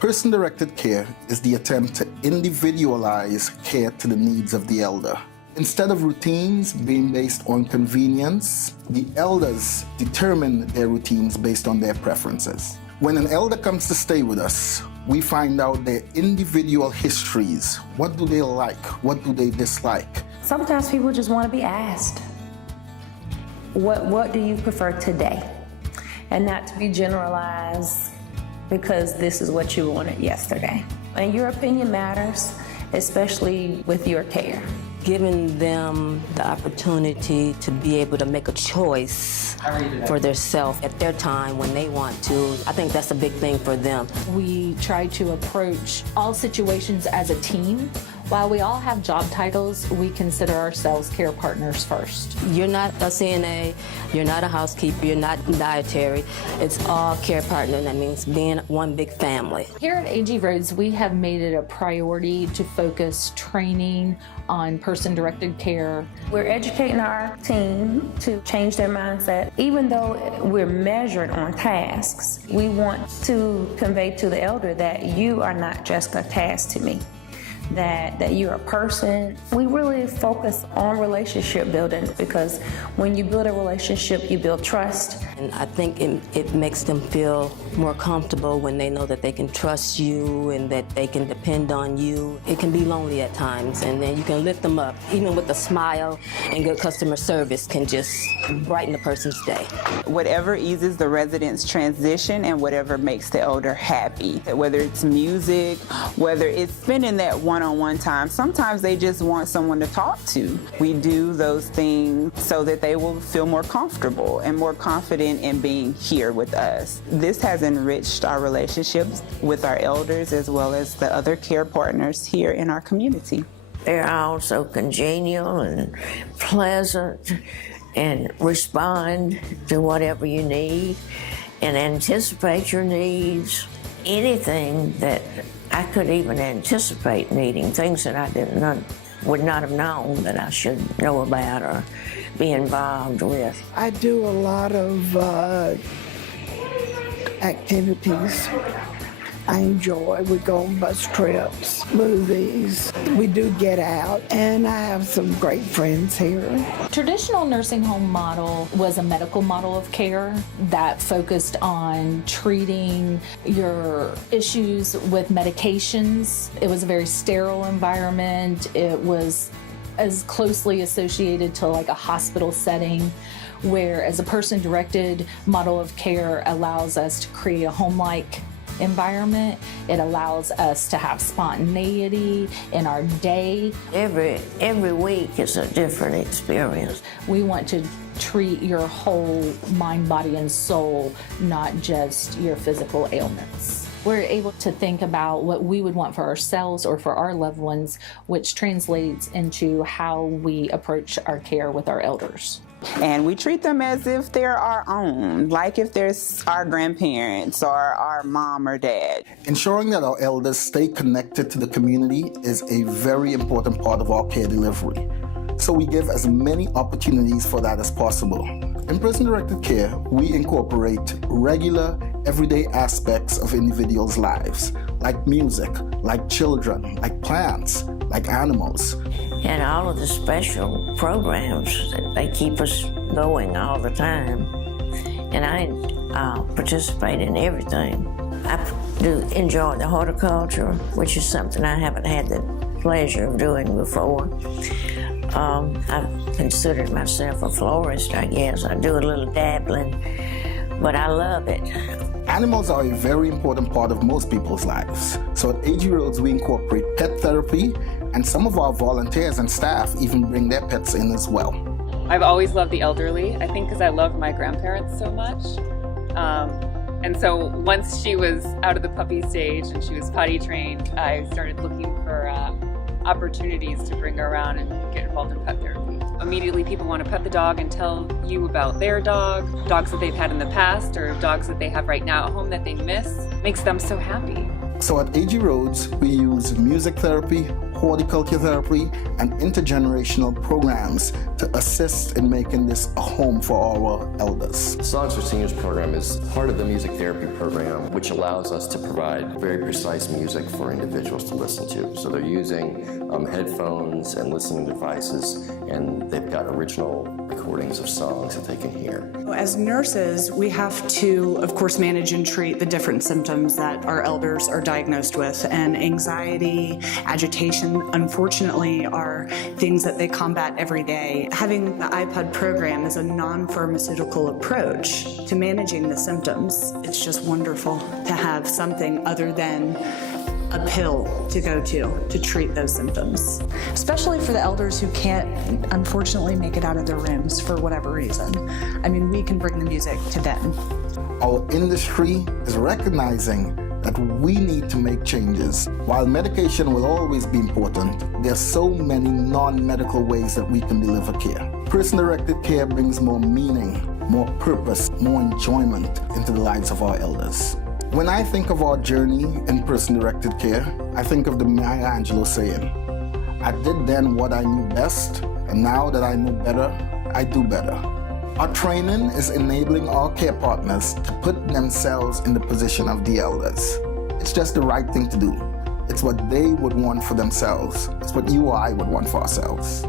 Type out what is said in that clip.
Person-directed care is the attempt to individualize care to the needs of the elder. Instead of routines being based on convenience, the elders determine their routines based on their preferences. When an elder comes to stay with us, we find out their individual histories. What do they like? What do they dislike? Sometimes people just want to be asked, what do you prefer today? And not to be generalized because this is what you wanted yesterday. And your opinion matters, especially with your care. Giving them the opportunity to be able to make a choice for themselves at their time when they want to. I think that's a big thing for them. We try to approach all situations as a team. While we all have job titles, we consider ourselves care partners first. You're not a CNA, you're not a housekeeper, you're not dietary. It's all care partner. That means being one big family. Here at AG Rhodes, we have made it a priority to focus training on person-directed care. We're educating our team to change their mindset. Even though we're measured on tasks, we want to convey to the elder that you are not just a task to me. That you're a person. We really focus on relationship building because when you build a relationship, you build trust. And I think it makes them feel more comfortable when they know that they can trust you and that they can depend on you. It can be lonely at times, and then you can lift them up. Even with a smile and good customer service can just brighten a person's day. Whatever eases the resident's transition and whatever makes the elder happy. Whether it's music, whether it's spending that one-on-one time. Sometimes they just want someone to talk to. We do those things so that they will feel more comfortable and more confident in being here with us. This has enriched our relationships with our elders as well as the other care partners here in our community. They're all so congenial and pleasant and respond to whatever you need and anticipate your needs. Anything that I could even anticipate needing, things that I would not have known that I should know about or be involved with. I do a lot of activities I enjoy. We go on bus trips, movies. We do get out, and I have some great friends here. Traditional nursing home model was a medical model of care that focused on treating your issues with medications. It was a very sterile environment. It was as closely associated to like a hospital setting, whereas a person-directed model of care allows us to create a home-like environment. It allows us to have spontaneity in our day. Every week is a different experience. We want to treat your whole mind, body, and soul, not just your physical ailments. We're able to think about what we would want for ourselves or for our loved ones, which translates into how we approach our care with our elders. And we treat them as if they're our own, like if they're our grandparents or our mom or dad. Ensuring that our elders stay connected to the community is a very important part of our care delivery. So we give as many opportunities for that as possible. In person-directed care, we incorporate regular, everyday aspects of individuals' lives, like music, like children, like plants, like animals. And all of the special programs, they keep us going all the time. And I participate in everything. I do enjoy the horticulture, which is something I haven't had the pleasure of doing before. I've considered myself a florist, I guess. I do a little dabbling, but I love it. Animals are a very important part of most people's lives. So at AG Rhodes, we incorporate pet therapy, and some of our volunteers and staff even bring their pets in as well. I've always loved the elderly, I think because I love my grandparents so much. And so once she was out of the puppy stage and she was potty trained, I started looking for opportunities to bring her around and get involved in pet therapy. Immediately people want to pet the dog and tell you about their dog, dogs that they've had in the past or dogs that they have right now at home that they miss. Makes them so happy. So at AG Rhodes, we use music therapy, horticulture therapy, and intergenerational programs to assist in making this a home for our elders. The Songs for Seniors program is part of the music therapy program, which allows us to provide very precise music for individuals to listen to. So they're using headphones and listening devices, and they've got original recordings of songs that they can hear. As nurses, we have to, of course, manage and treat the different symptoms that our elders are diagnosed with. And anxiety, agitation, unfortunately, are things that they combat every day. Having the iPod program is a non-pharmaceutical approach to managing the symptoms. It's just wonderful to have something other than a pill to go to treat those symptoms. Especially for the elders who can't, unfortunately, make it out of their rooms for whatever reason. I mean, we can bring the music to them. Our industry is recognizing that we need to make changes. While medication will always be important, there are so many non-medical ways that we can deliver care. Person-directed care brings more meaning, more purpose, more enjoyment into the lives of our elders. When I think of our journey in person-directed care, I think of the Maya Angelou saying, "I did then what I knew best, and now that I know better, I do better." Our training is enabling our care partners to put themselves in the position of the elders. It's just the right thing to do. It's what they would want for themselves. It's what you or I would want for ourselves.